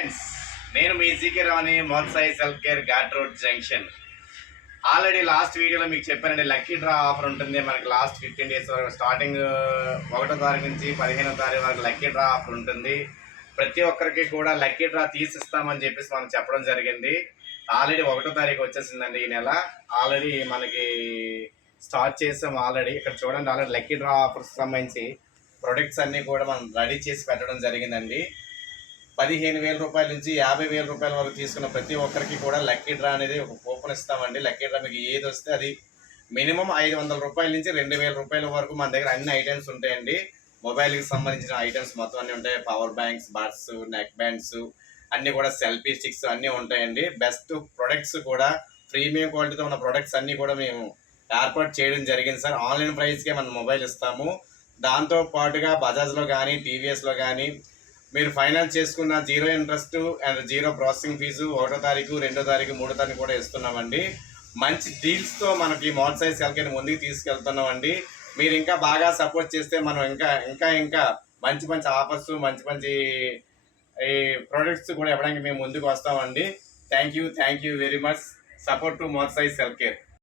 Friends, నేను మీ GK రావని Motsai self care ghat road junction. Already last వీడియోలో మీకు చెప్పానండి, లక్కీ డ్రా ఆఫర్ ఉంటుంది మనకి. లాస్ట్ 15 days వరకు స్టార్టింగ్ 1వ తారీఖు నుంచి 15వ తారీఖు వరకు లక్కీ డ్రా ఆఫర్ ఉంటుంది. ప్రతి ఒక్కరికి కూడా లక్కీ డ్రా తీసిస్తామని చెప్పేసి మనం చెప్పడం జరిగింది. ఆల్రెడీ 1వ తారీఖు వచ్చేసిందండి ఈ నెల. ఆల్రెడీ మనకి స్టార్ట్ చేసాం. ఆల్రెడీ ఇక్కడ చూడండి, ఆల్రెడీ లక్కీ డ్రా ఆఫర్స్ సంబంధించి ప్రొడక్ట్స్ అన్నీ కూడా మనం రెడీ చేసి పెట్టడం జరిగిందండి. 15,000 రూపాయల నుంచి 50,000 రూపాయల వరకు తీసుకున్న ప్రతి ఒక్కరికి కూడా లక్కీ డ్రా అనేది ఒక కూపన్ ఇస్తామండి. లక్కీ డ్రా మీకు ఏది వస్తే అది మినిమం 500 రూపాయల నుంచి 2,000 రూపాయల వరకు మన దగ్గర అన్ని ఐటమ్స్ ఉంటాయండి. మొబైల్కి సంబంధించిన ఐటమ్స్ మొత్తం అన్నీ ఉంటాయి. Power banks, buds, neck bands అన్నీ కూడా, సెల్ఫీ స్టిక్స్ అన్నీ ఉంటాయండి. బెస్ట్ ప్రొడక్ట్స్ కూడా, ప్రీమియం క్వాలిటీతో ఉన్న ప్రొడక్ట్స్ అన్నీ కూడా మేము ఏర్పాటు చేయడం జరిగింది సార్. ఆన్లైన్ ప్రైస్కే మనం మొబైల్ ఇస్తాము. దాంతో పాటుగా బజాజ్లో కానీ, టీవీఎస్లో కానీ మీరు ఫైనాన్స్ చేసుకున్న 0 ఇంట్రెస్ట్ అండ్ 0 ప్రాసెసింగ్ ఫీజు 1వ తారీఖు, 2వ తారీఖు, 3వ తారీఖు కూడా ఇస్తున్నామండి. మంచి డీల్స్తో మనకి మోత్సాయి సెల్ఫ్ కేర్ ముందుకు తీసుకెళ్తున్నామండి. మీరు ఇంకా బాగా సపోర్ట్ చేస్తే మనం ఇంకా మంచి ఆఫర్స్, మంచి ఈ ప్రోడక్ట్స్ కూడా ఇవ్వడానికి మేము ముందుకు వస్తామండి. Thank you very much. Support to Motsai self care.